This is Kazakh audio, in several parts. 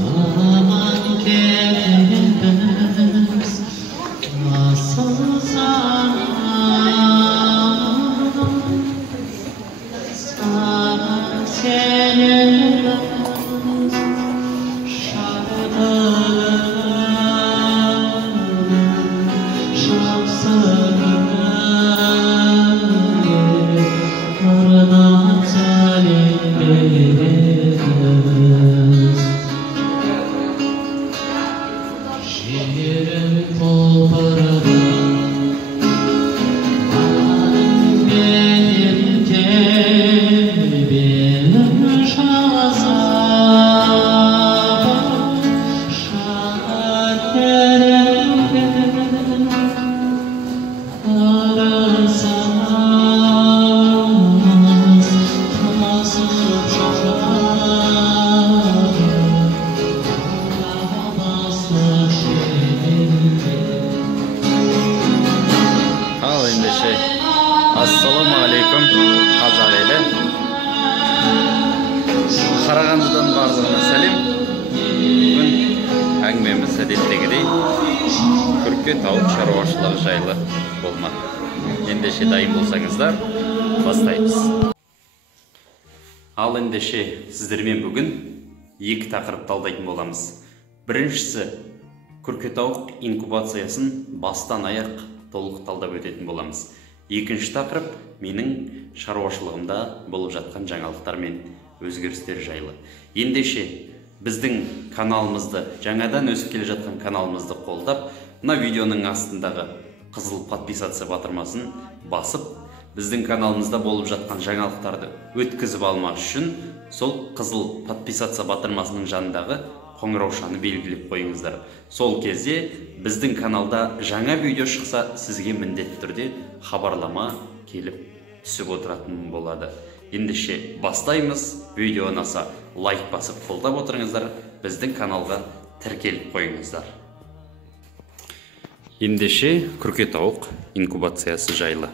aman gelmez nasıl zaman sana senin Ассалаумағалейкум, қазақ елі. Қарағандыдан барлығына сәлем. Бүгін әңгімеміз әдеттегідей күрке тауық шаруашылығы жайлы болмақ. Ендеше дайын болсаңыздар, бастаймыз. Ал ендеше сіздермен бүгін екі тақырып талдайтын боламыз. Біріншісі, күрке тауық инкубациясын бастан аяқ толық талдап өтетін боламыз. Екінші тақырып менің шаруашылығымда болып жатқан жаңалықтар мен өзгерістер жайлы. Ендеше біздің каналымызды, жаңадан өсіп келе жатқан каналымызды қолдап, мына видеоның астындағы қызыл подписация батырмасын басып, біздің каналымызда болып жатқан жаңалықтарды өткізіп алмақ үшін сол қызыл подписация батырмасының жанындағы қоңыраушаны белгілеп қойыңыздар. Сол кезде біздің каналда жаңа видео шықса, сізге міндетті түрде хабарлама келіп түсіп отыратын болады. Ендеше бастаймыз. Видео ұнаса лайк басып қолдап отырыңыздар, біздің каналға тіркеліп қойыңыздар. Ендеше күрке тауық инкубациясы жайлы.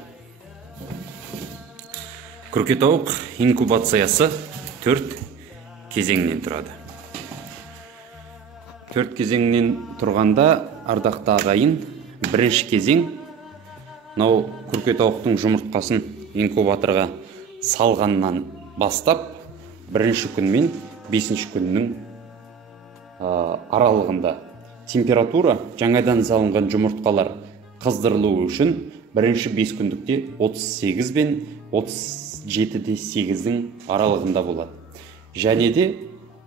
Күрке тауық инкубациясы 4 кезеңнен тұрады. 4 кезеңнен тұрғанда, ардақты ағайын, бірінші кезең, мынау күрке тауықтың жұмыртқасын инкубаторға салғаннан бастап, бірінші күн мен 5-ші күннің аралығында температура жаңадан салынған жұмыртқалар қыздырылуы үшін бірінші 5 күндікте 38 бен 37,8-дің аралығында болады. Және де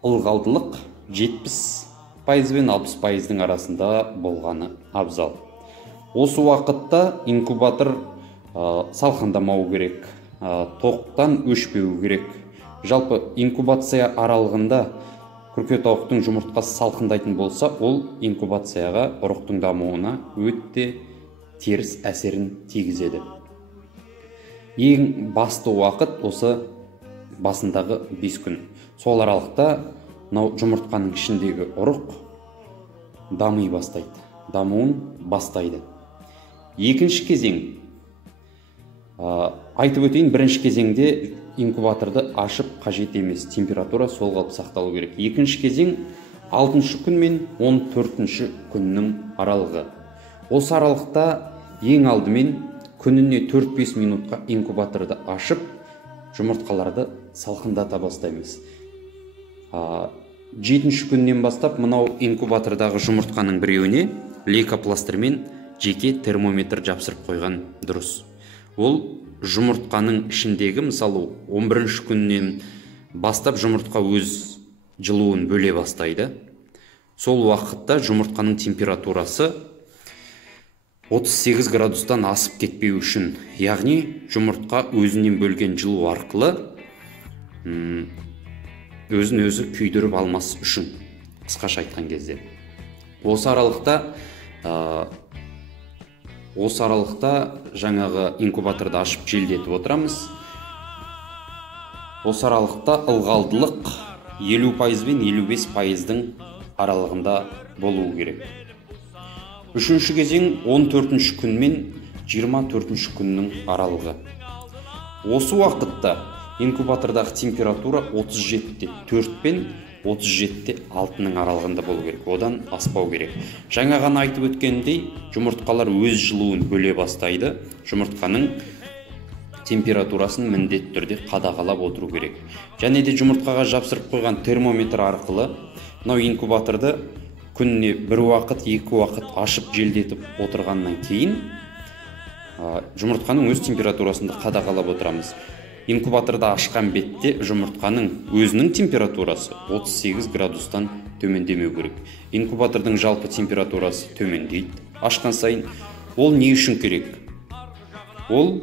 ылғалдылық 70% бен 60%-дің арасында болғаны абзал. Осы уақытта инкубатор салқындамау керек, тоқтан өшпеу керек. Жалпы инкубация аралығында күрке тауықтың жұмыртқасы салқындайтын болса, ол инкубацияға, ұрықтың дамуына өте теріс әсерін тигізеді. Ең басты уақыт осы басындағы 5 күн. Сол аралықта жұмыртқаның ішіндегі ұрық дами бастайды, дамуын бастайды. Екінші кезең, айтып өтейін, бірінші кезеңде инкубаторды ашып қажет емес, температура сол қалып сақталу керек. Екінші кезең 6-шы күн мен 14-ші күннің аралығы. Осы аралықта ең алдымен күніне 4-5 минутқа инкубаторды ашып, жұмыртқаларды салқындата бастаймыз. 7-ші күннен бастап мынау инкубатордағы жұмыртқаның біреуіне лейкопластырмен жеке термометр жапсырып қойған дұрыс. Ол жұмыртқаның ішіндегі, мысалы 11-ші күннен бастап жұмыртқа өз жылуын бөле бастайды. Сол уақытта жұмыртқаның температурасы 38 градустан асып кетпеу үшін, яғни жұмыртқа өзінен бөлген жылу арқылы өзін өзі күйдіріп алмас үшін, қысқаша айтқан кезде. Осы аралықта жаңағы инкубаторды ашып желдетіп отырамыз. Осы аралықта ылғалдылық 50% бен 55%-дің аралығында болуы керек. Үшінші кезең 14-ші күн мен 24-ші күннің аралығы. Осы уақытта инкубатордағы температура 37,4 пен 37,6-ның аралығында болу керек, одан аспау керек. Жаңа ғана айтып өткендей, жұмыртқалар өз жылуын бөле бастайды. Жұмыртқаның температурасын міндетті түрде қадағалап отыру керек. Және де жұмыртқаға жапсырып қойған термометр арқылы мынау инкубаторды күніне бір уақыт, екі уақыт ашып желдетіп отырғаннан кейін жұмыртқаның өз температурасында қадағалап отырамыз. Инкубаторды ашқан бетте жұмыртқаның өзінің температурасы 38 градустан төмендемеу керек. Инкубатордың жалпы температурасы төмендейді ашқан сайын. Ол не үшін керек? Ол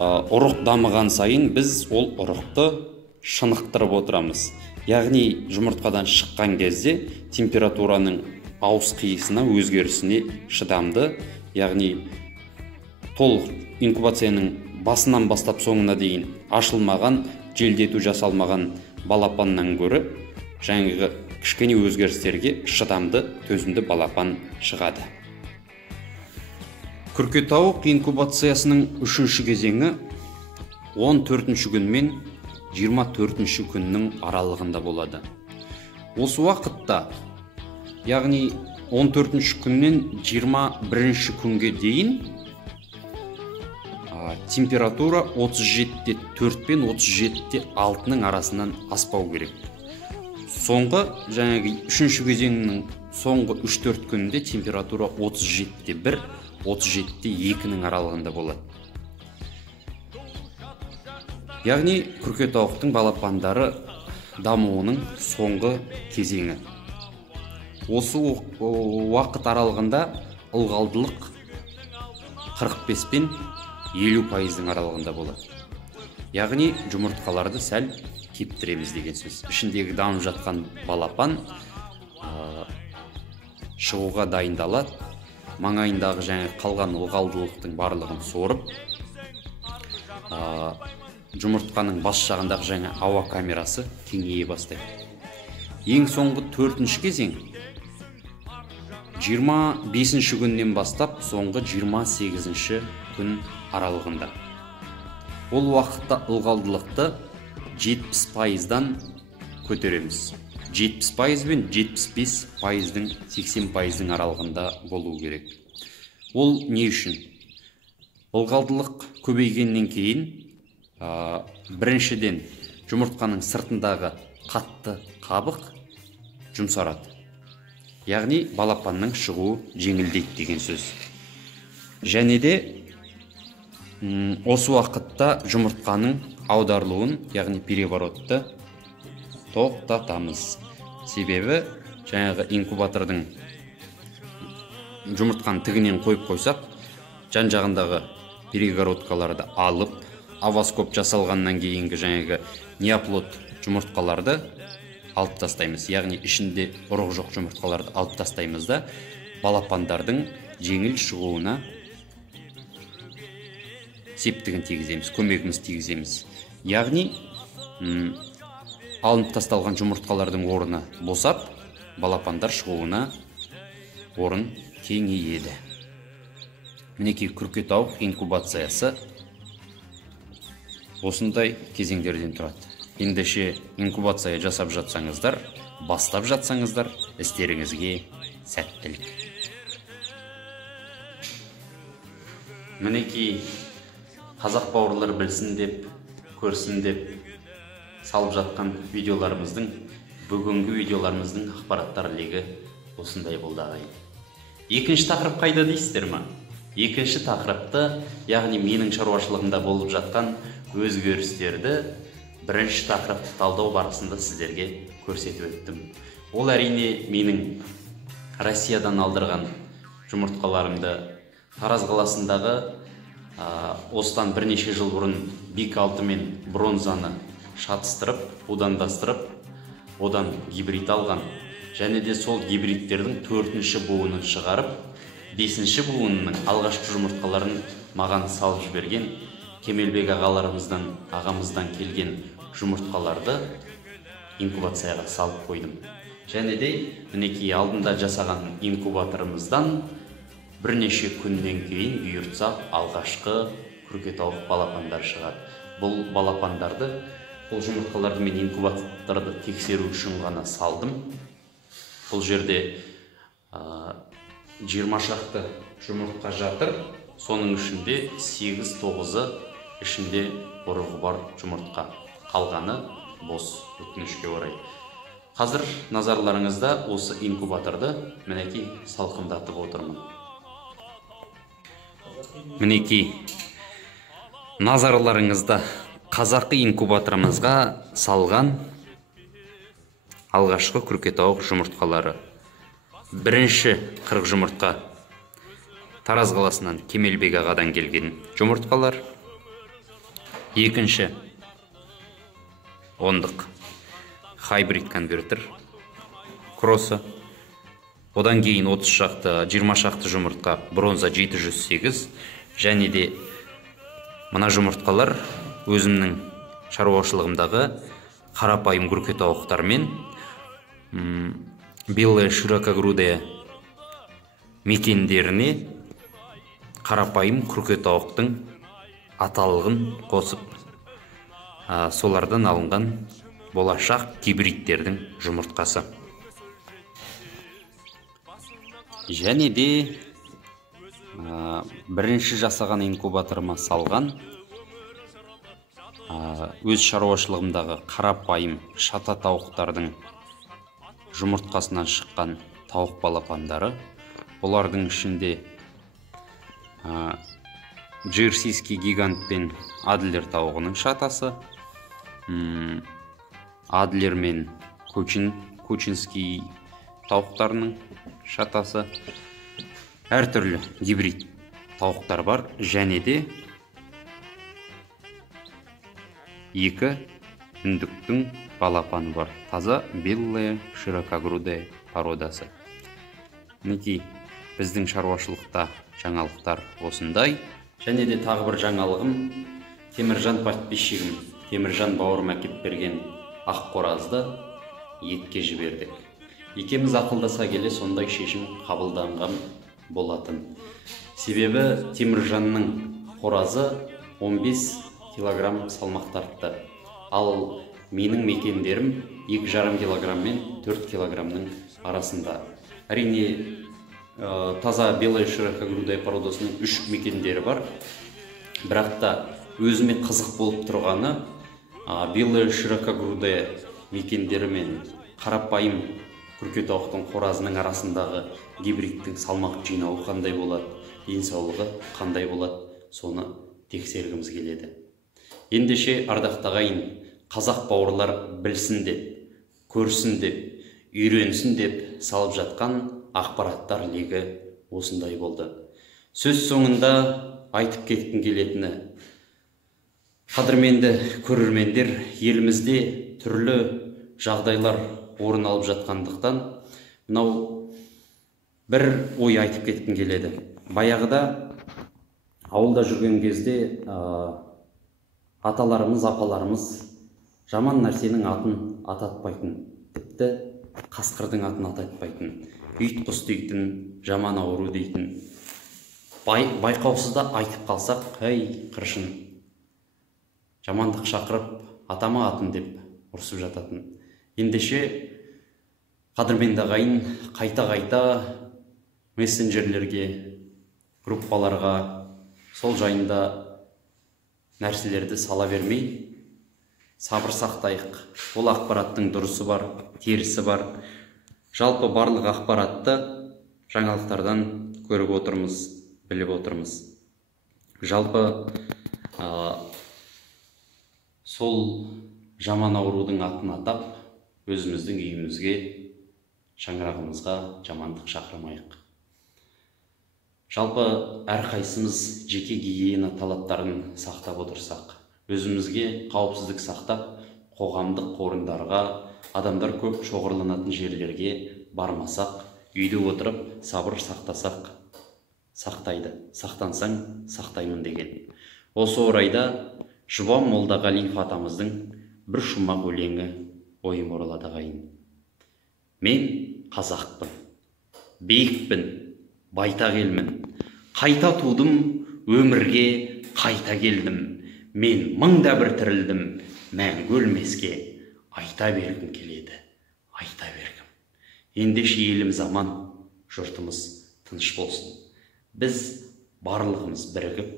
ұрық дамыған сайын біз ол ұрықты шынықтырып отырамыз. Яғни жұмыртқадан шыққан кезде температураның ауыс-қиысына, өзгерісіне шыдамды, яғни толық инкубацияның басынан бастап соңына дейін ашылмаған, желдету жасалмаған балапаннан гөрі жаңағы кішкене өзгерістерге шыдамды, төзімді балапан шығады. Күркетауық инкубациясының 3-ші кезеңі 14-ші күн мен 24-ші күннің аралығында болады. Осы уақытта, яғни 14-ші күннен 21-ші күнге дейін температура 37,4 пен 37,6-ның арасынан аспау керек. Соңғы, жаңағы 3-ші кезеңнің соңғы 3-4 күнінде температура 37,1, 37,2-ның аралығында болады. Яғни күркетауықтың балапандары дамуының соңғы кезеңі. Осы уақыт аралығында ылғалдылық 45 пен 50% аралығында болады. Яғни жұмыртқаларды сәл кептіреміз деген сөз. Ішіндегі дамып жатқан балапан шығуға дайындалады. Маңайындағы жаңа қалған ылғалдылықтың барлығын сорып, жұмыртқаның бас жағындағы жаңа ауа камерасы кеңейе бастайды. Ең соңғы 4-ші кезең 25-ші күннен бастап соңғы 28-ші күн аралығында. Ол уақытта ылғалдылықты 70%-дан көтереміз. 70% бен 75%-дің 80%-дің аралығында болу керек. Ол не үшін? Ылғалдылық көбейгеннен кейін біріншіден жұмыртқаның сыртындағы қатты қабық жұмсарады. Яғни балапанның шығуы жеңілдейді деген сөз. Және де осы уақытта жұмыртқаның аударылуын, яғни переворотты тоқтатамыз. Себебі жаңағы инкубатордың жұмыртқаны тігінен қойып қойсақ, жан жағындағы перегородкаларды алып, аваскоп жасалғаннан кейінгі жаңағы неоплод жұмыртқаларды алып тастаймыз. Яғни ішінде ұрық жоқ жұмыртқаларды алып тастаймыз да балапандардың жеңіл шығуына септігін тигіземіз, көмегіміз тигіземіз. Яғни алынып тасталған жұмыртқалардың орны босап, балапандар шығуына орын кеңейеді. Мінекей күркетауық инкубациясы осындай кезеңдерден тұрады. Ендеше инкубация жасап жатсаңыздар, бастап жатсаңыздар, істеріңізге сәттілік. Мінекей қазақ бауырлар білсін деп, көрсін деп салып жатқан видеоларымыздың, бүгінгі видеоларымыздың ақпараттар легі осындай болды ағайын. Екінші тақырып қайда дейсіздер ма? Екінші тақырыпты, яғни менің шаруашылығымда болып жатқан өзгерістерді бірінші тақырыпты талдау барысында сіздерге көрсетіп өттім. Ол әрине менің Россиядан алдырған жұмыртқаларымды Тараз қаласындағы осыдан бірнеше жыл бұрын бик-6 мен бронзаны шатыстырып, будандастырып, одан гибрид алған, және де сол гибридтердің 4-ші буынын шығарып, 5-ші буынының алғашқы жұмыртқаларын маған салып жіберген Кемелбек ағамыздан келген жұмыртқаларды инкубацияға салып қойдым. Және де мінекей алдында жасаған инкубаторымыздан бірнеше күннен кейін бұйыртса алғашқы күркетауық балапандар шығады. бұл балапандарды, бұл жұмыртқаларды мен инкубаторды тексеру үшін ғана салдым. Бұл жерде 20 шақты жұмыртқа жатыр. Соның ішінде 8-9-ы ішінде ұрығы бар жұмыртқа. Қалғаны бос, өкінішке орай. Қазір назарларыңызда осы инкубаторды мінекей салқындатып отырмын. Мінекей назарларыңызда қазақы инкубаторымызға салған алғашқы күркетауық жұмыртқалары. Бірінші 40 жұмыртқа Тараз қаласынан Кемелбек ағадан келген жұмыртқалар. Екінші 10-дық хайбрид конвертер кроссы. Одан кейін 30 шақты, 20 шақты жұмыртқа бронза 708, және де мына жұмыртқалар өзімнің шаруашылығымдағы қарапайым күркетауықтармен белая широкогрудая мекендеріне қарапайым күркетауықтың аталығын қосып, солардан алынған болашақ гибридтердің жұмыртқасы. Және де бірінші жасаған инкубаторыма салған өз шаруашылығымдағы қарапайым шата тауықтардың жұмыртқасынан шыққан тауық балапандары. Олардың ішінде джерсийский гигант пен адлер тауығының шатасы, адлер мен кучинский тауықтарының шатасы, әртүрлі гибрид тауықтар бар. Және де екі үндіктің балапаны бар. Таза белая широкогрудая породасы. Мінекей біздің шаруашылықта жаңалықтар осындай. Және де тағы бір жаңалығым, Теміржан подписчигім, Теміржан бауырым әкеп берген ақ қоразды етке жібердік. Екеміз ақылдаса келе сондай шешім қабылданған болатын. Себебі Теміржанның қоразы 15 килограмм салмақ тартты. Ал менің мекендерім 2,5 килограмм мен 4 килограммның арасында. Әрине, таза белая широкогрудая породасының 3 мекендері бар. Бірақ та өзіме қызық болып тұрғаны, белая широкогрудая мекендері мен қарапайым күркетауықтың қоразының арасындағы гибридтің салмақ жинауы қандай болады, денсаулығы қандай болады, соны тексергіміз келеді. Ендеше ардақтағы ағайын, қазақ бауырлар білсін деп, көрсін деп, үйренсін деп салып жатқан ақпараттар легі осындай болды. Сөз соңында айтып кеткім келетіні, қадірменді көрермендер, елімізде түрлі жағдайлар орын алып жатқандықтан, мынау бір ой айтып кеткім келеді. Баяғыда ауылда жүрген кезде аталарымыз, апаларымыз жаман нәрсенің атын ататпайтын, тіпті қасқырдың атын ататпайтын, ит құс дейтін, жаман ауру дейтін. Байқаусызда айтып қалсақ, әй қыршын, жамандық шақырып, атама атын деп ұрсып жататын. Ендеше қадірменді ағайын, қайта-қайта мессенджерлерге, группаларға сол жайында нәрселерді сала бермей, сабыр сақтайық. Ол ақпараттың дұрысы бар, терісі бар. Жалпы барлық ақпаратты жаңалықтардан көріп отырмыз, біліп отырмыз. Жалпы сол жаман аурудың атын атап, өзіміздің үйімізге, шаңырағымызға жамандық шақырмайық. Жалпы әрқайсымыз жеке гигиена талаптарын сақтап отырсақ, өзімізге қауіпсіздік сақтап, қоғамдық орындарға, адамдар көп шоғырланатын жерлерге бармасақ, үйде отырып сабыр сақтасақ, сақтайды. Сақтансаң, сақтаймын деген. Осы орайда Жұбан Молдағалиев атамыздың бір шумақ өлеңі ойым оралады ағайын. Мен қазақпын, биікпін, байтақ елмін, қайта тудым, өмірге қайта келдім. мен мыңда бір тірілдім, мәңгі өлмеске, айта бергім келеді, айта бергім. Ендеше елім заман, жұртымыз тыныш болсын. Біз барлығымыз бірігіп,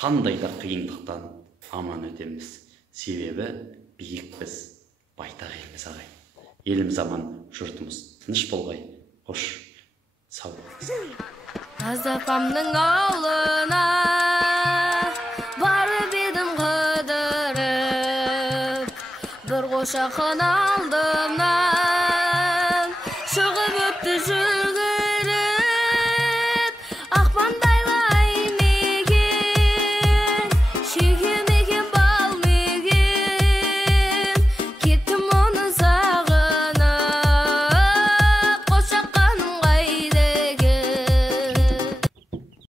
қандай да қиындықтан аман өтеміз. Себебі биікпіз, байтақ елміз ағайын. Елім заман, жұртымыз тыныш болғай. Қош, сау болыңыз. Азапамның ауылына барып едім қыдырып, бір қошақын алдымнан